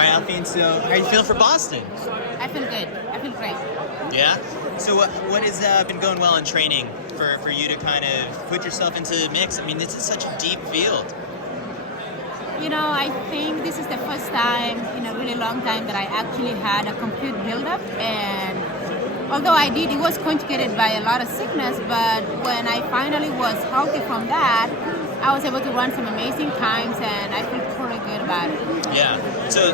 right, Aliphine, so how do you feel for Boston? I feel good. I feel great. Yeah? So what has been going well in training for you to kind of put yourself into the mix? I mean, this is such a deep field. You know, I think this is the first time in a really long time that I actually had a complete buildup, and although it was conjugated by a lot of sickness, but when I finally was healthy from that, I was able to run some amazing times, and I feel pretty good about it. Yeah. So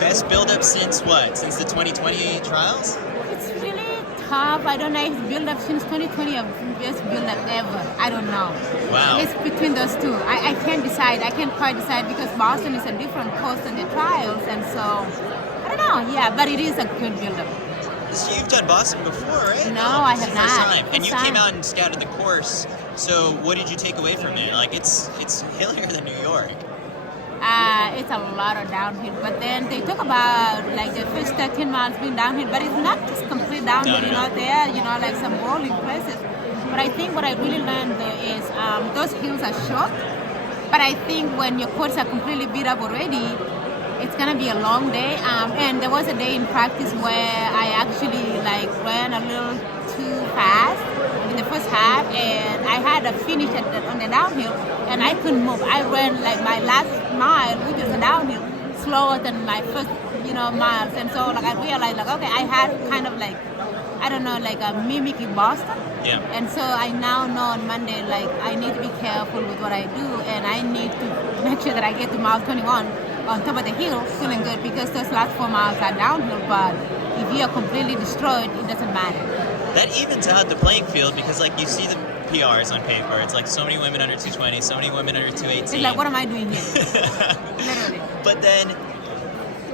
best buildup since what? Since the 2020 trials? It's really tough. I don't know if build-up since 2020 or best build-up ever. I don't know. Wow. It's between those two. I can't decide. I can't quite decide because Boston is a different coast than the trials, and so I don't know. Yeah, but it is a good build-up. So you've done Boston before, right? No, I have not. First time. And you First came time. out and scouted the course. So what did you take away from it? Like it's hillier than New York. It's a lot of downhill, but then they talk about like the first 13 miles being downhill, but it's not just complete downhill. No. There, like some rolling places. But I think what I really learned there is those hills are short, but I think when your quads are completely beat up already, it's gonna be a long day. And there was a day in practice where I actually ran a little too fast in the first half, and I had a finish on the downhill, and I couldn't move. I ran my last mile, which is a downhill, slower than my first, miles. And so I realized okay, I had kind of a mimicking Boston. Yeah. And so I now know on Monday, I need to be careful with what I do, and I need to make sure that I get to mile 21 on top of the hill feeling good, because those last 4 miles are downhill, but if you are completely destroyed, it doesn't matter. That evens out the playing field because you see the PRs on paper. It's so many women under 220, so many women under 218. It's what am I doing here? Literally. But then,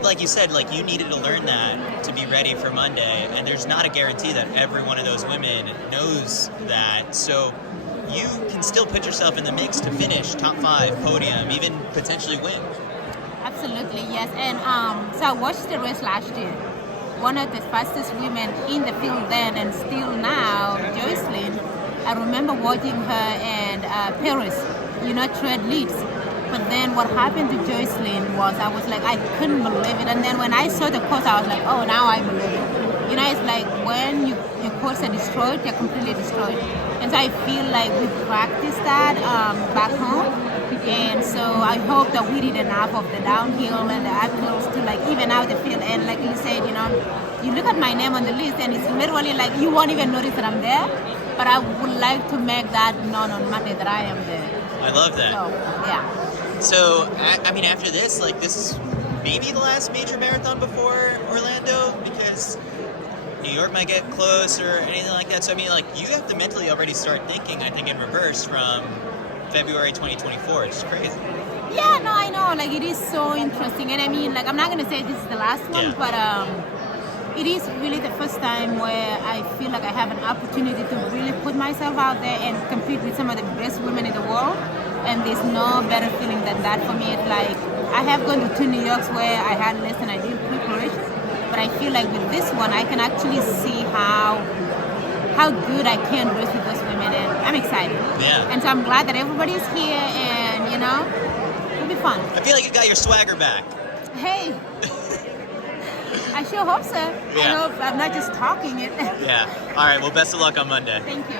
like you said, you needed to learn that to be ready for Monday, and there's not a guarantee that every one of those women knows that. So you can still put yourself in the mix to finish top 5, podium, even potentially win. Absolutely, yes. And so I watched the race last year. One of the fastest women in the field then and still now, Joycelyn, I remember watching her and Paris, tread leads. But then what happened to Joycelyn was I couldn't believe it. And then when I saw the course, I was like, oh, now I believe it. It's like when your course are destroyed, they're completely destroyed. And so I feel like we practiced that back home. And so I hope that we did enough of the downhill and the uphills to even out the field. And like you said, you look at my name on the list and it's literally you won't even notice that I'm there. But I would like to make that known on Monday that I am there. I love that. So, yeah. So, after this, this is maybe the last major marathon before Orlando, because New York might get close or anything like that. So, you have to mentally already start thinking, I think, in reverse from February 2024. It's crazy. Yeah, no, I know. It is so interesting. And I'm not going to say this is the last one, Yeah. but it is really the first time where I feel like I have an opportunity to really put myself out there and compete with some of the best women in the world. And there's no better feeling than that for me. It's I have gone to 2 New Yorks where I had less than ideal preparation, but I feel like with this one, I can actually see how good I can race with those women, and I'm excited. Yeah. And so I'm glad that everybody's here, and it'll be fun. I feel like you got your swagger back. Hey. I sure hope so. Yeah. I hope I'm not just talking it. Yeah. All right. Well, best of luck on Monday. Thank you.